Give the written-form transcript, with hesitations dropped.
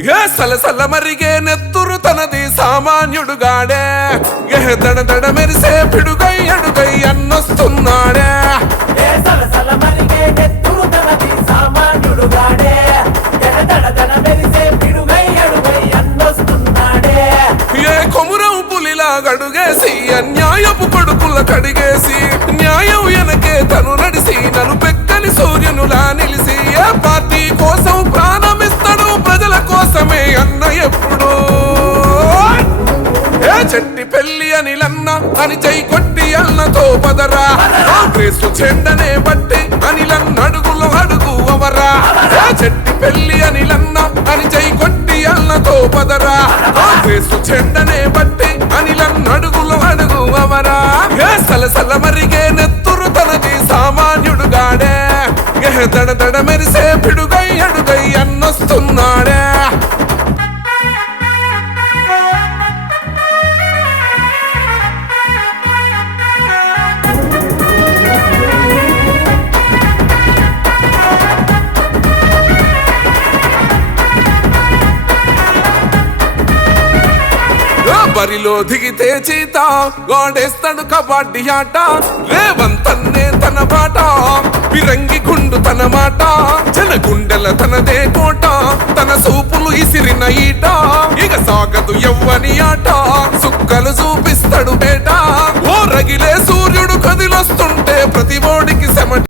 ఏ సలసల మరిగే నెత్తురు తనది సామాన్యుడుగాడే ఏ దడ మెరిసే పిడుగై అడుగై అన్నొస్తున్నాడే ఏ కొమురం పులిలా గడుగేసి అన్యాయపు కొడుకుల కడిగేసి న్యాయం వెనకే తను నడిసి నన్ను పెక్కని సూర్యునులా నిలిసి ఏ పార్టీ కోసం ప్రాణమిస్తాడు ప్రజల కోసమే అన్న ఎప్పుడు ఏ చెట్టి పెళ్లి అనిలన్న అని చై కొట్టి అన్నతో పదరా కాంగ్రెస్ చెండనే బట్టి అనిలన్న అడుగులో అడుగు అవరా ఏ చెట్టి పెళ్లి అనిలన్న అని చై కొట్టి అన్నతో పదరా కాంగ్రెస్ చెండనే బట్టి అనిలన్న అడుగులో అడుగు అవరా ఏ సలసల మరిగే నెత్తురు తనది సామాన్యుడుగాడే ఏ దడ మెరిసే పిడుగై అడుగై అన్నొస్తున్నాడే బరిలో దిగితే చీత గోడేస్తాడు కబడ్డీ ఆట రేవంతన్నే తన బాట పిరంగి గుండు తన మాట జన గుండెల తనదే కోట తన సూపులు ఇసిరిన ఈట ఇక సాగదు ఎవ్వని ఆట సుక్కలు చూపిస్తాడు